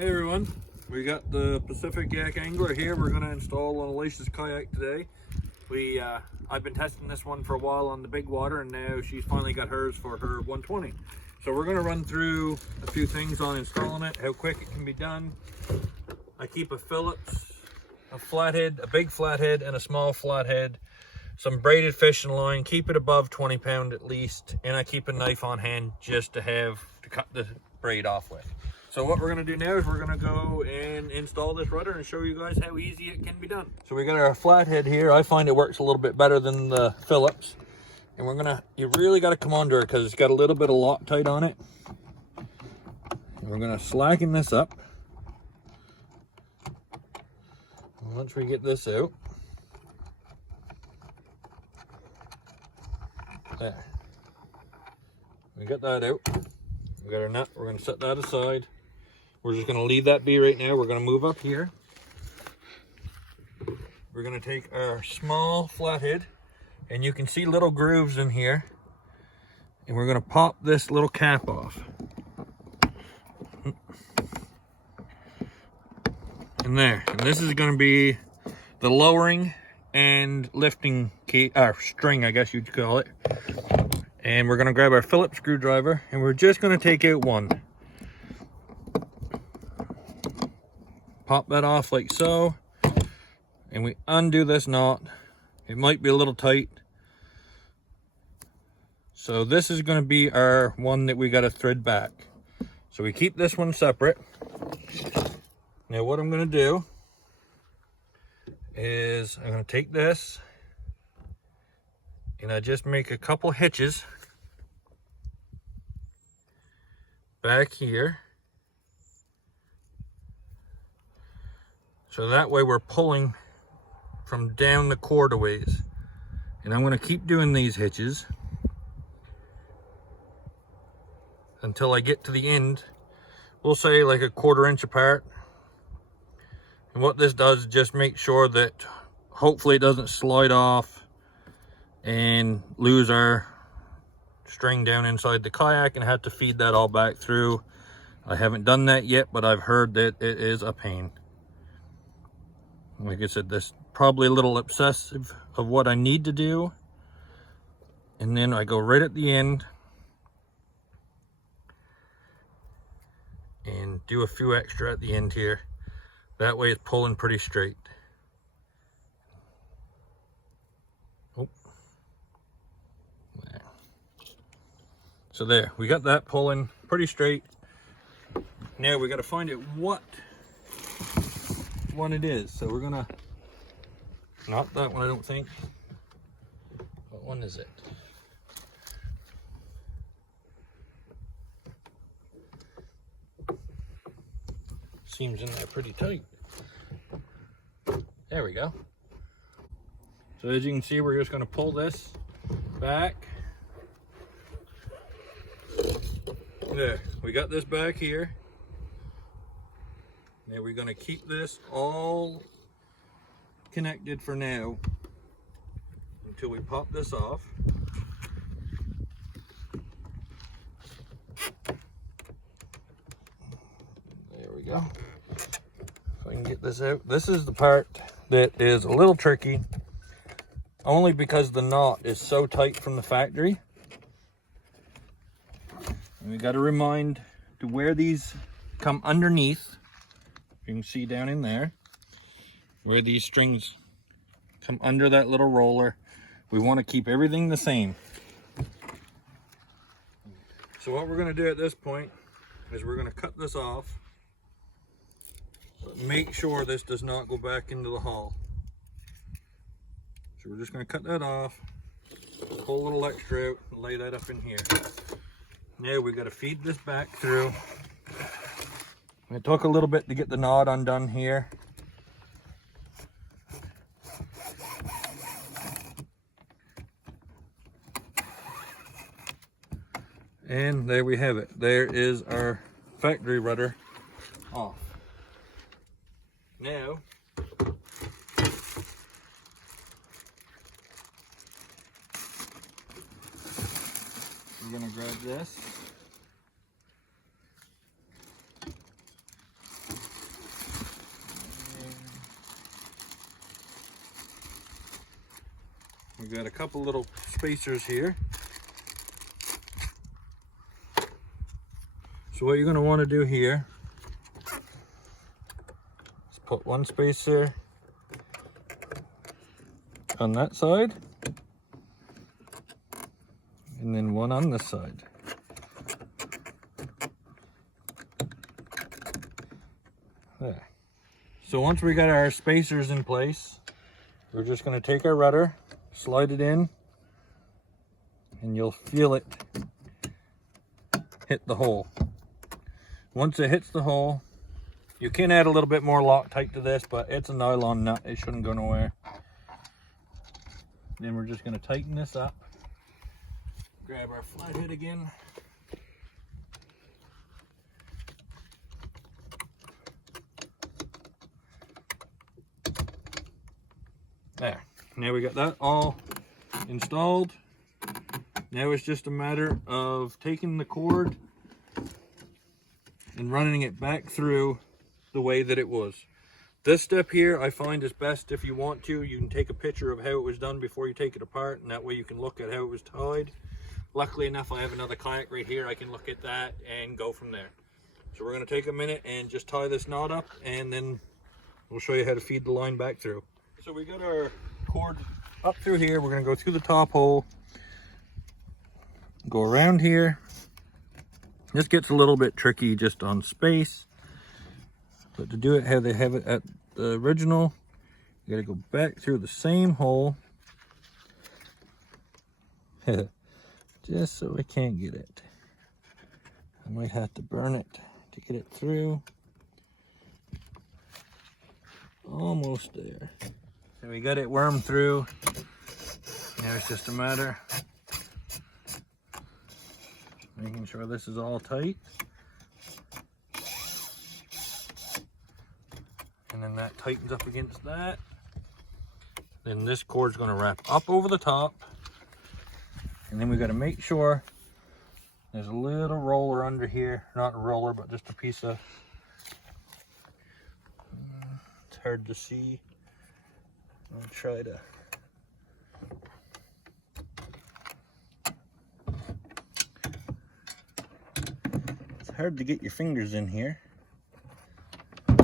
Hey everyone, we got the Pacific Yak Angler here. We're going to install on Alicia's kayak today. I've been testing this one for a while on the big water, and now she's finally got hers for her 120. So we're going to run through a few things on installing it, how quick it can be done. I keep a Phillips, a flathead, a big flathead and a small flathead, some braided fishing line, keep it above 20 pound at least, and I keep a knife on hand just to cut the braid off with. So what we're going to do now is we're going to go and install this rudder and show you guys how easy it can be done. So we got our flathead here. I find it works a little bit better than the Phillips. And you really got to come under it because it's got a little bit of Loctite on it. And we're going to slacken this up. And once we get this out, there. We got that out. We got our nut. We're going to set that aside. We're just going to leave that be right now. We're going to move up here. We're going to take our small flathead, and you can see little grooves in here. And we're going to pop this little cap off. And there. And this is going to be the lowering and lifting key, string, I guess you'd call it. And we're going to grab our Phillips screwdriver, and we're just going to take out one. Pop that off like so, and we undo this knot. It might be a little tight, so this is going to be our one that we got to thread back. So we keep this one separate. Now what I'm going to do is I'm going to take this and I just make a couple hitches back here. So that way we're pulling from down the cord a ways. And I'm going to keep doing these hitches until I get to the end. We'll say like a 1/4 inch apart. And what this does is just make sure that hopefully it doesn't slide off and lose our string down inside the kayak and have to feed that all back through. I haven't done that yet, but I've heard that it is a pain. Like I said, this probably a little obsessive of what I need to do. And then I go right at the end and do a few extra at the end here. That way it's pulling pretty straight. Oh. There. So there, we got that pulling pretty straight. Now we got to find out what one it is. So we're gonna, not that one I don't think. What one is it? Seems in there pretty tight. There we go. So as you can see, we're just going to pull this back. There, we got this back here. Now we're going to keep this all connected for now until we pop this off. There we go. If I can get this out. This is the part that is a little tricky, only because the knot is so tight from the factory. And we got to remind to where these come underneath. You can see down in there where these strings come under that little roller. We want to keep everything the same. So what we're going to do at this point is we're going to cut this off. But make sure this does not go back into the hull. So we're just going to cut that off, pull a little extra out, and lay that up in here. Now we got to feed this back through. It took a little bit to get the knot undone here. And there we have it. There is our factory rudder off. Now, we're going to grab this. We've got a couple little spacers here. So what you're going to want to do here is put one spacer on that side and then one on this side. There. So once we got our spacers in place, we're just going to take our rudder, slide it in, and you'll feel it hit the hole. Once it hits the hole, you can add a little bit more Loctite to this, but it's a nylon nut, it shouldn't go nowhere. Then we're just going to tighten this up, grab our flathead again, there. Now we got that all installed. Now it's just a matter of taking the cord and running it back through the way that it was. This step here I find is best if you want to. You can take a picture of how it was done before you take it apart, and that way you can look at how it was tied. Luckily enough, I have another kayak right here. I can look at that and go from there. So we're going to take a minute and just tie this knot up, and then we'll show you how to feed the line back through. So we got our cord up through here. We're going to go through the top hole, go around here. This gets a little bit tricky just on space, but to do it how they have it at the original, you got to go back through the same hole just so we can't get it. I might have to burn it to get it through. Almost there. So we got it wormed through. Now it's just a matter making sure this is all tight. And then that tightens up against that. Then this cord's going to wrap up over the top. And then we got to make sure there's a little roller under here. Not a roller, but just a piece of... It's hard to see. I'll try to... Hard to get your fingers in here. I'm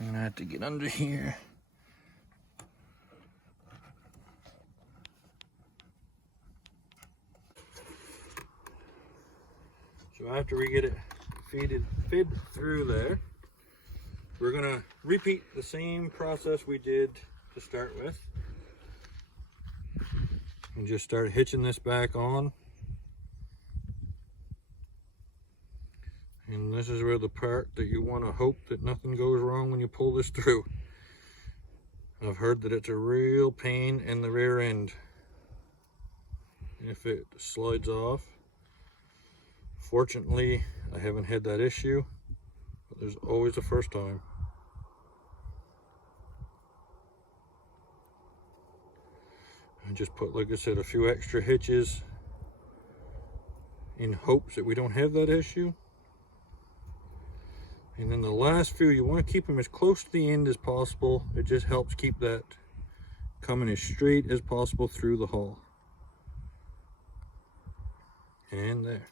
gonna have to get under here. So after we get it fed through there, we're gonna repeat the same process we did to start with. And just start hitching this back on. And this is where the part that you want to hope that nothing goes wrong when you pull this through. I've heard that it's a real pain in the rear end if it slides off. Fortunately, I haven't had that issue, but there's always a first time. I just put, like I said, a few extra hitches in hopes that we don't have that issue. And then the last few, you want to keep them as close to the end as possible. It just helps keep that coming as straight as possible through the hull. And there.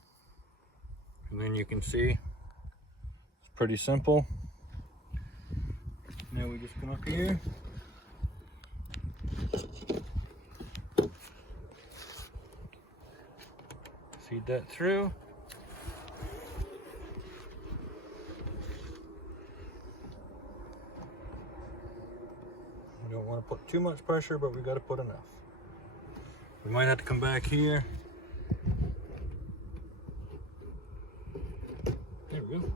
And then you can see it's pretty simple. Now we just come up here. Feed that through. We don't want to put too much pressure, but we got to put enough. We might have to come back here. There we go.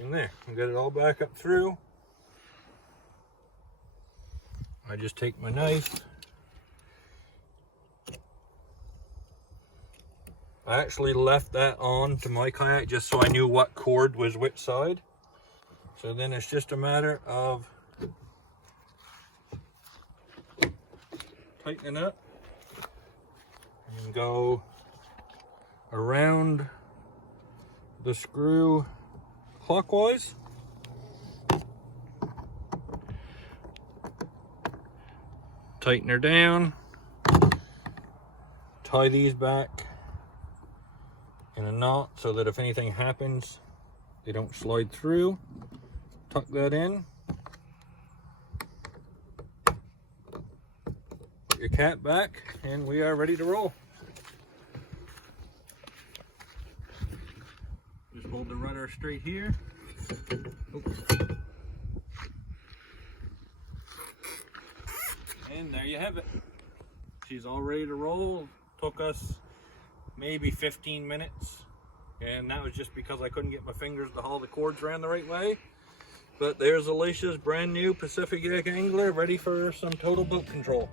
And there, we got it all back up through. I just take my knife. I actually left that on to my kayak just so I knew what cord was which side. So then it's just a matter of tightening up and go around the screw clockwise. Tighten her down. tie these back in a knot so that if anything happens, they don't slide through. Tuck that in. Put your cat back, and we are ready to roll. Just hold the rudder straight here. And there you have it. She's all ready to roll. Took us maybe 15 minutes. And that was just because I couldn't get my fingers to haul the cords around the right way. But there's Alicia's brand new Pacific Yak angler ready for some total boat control.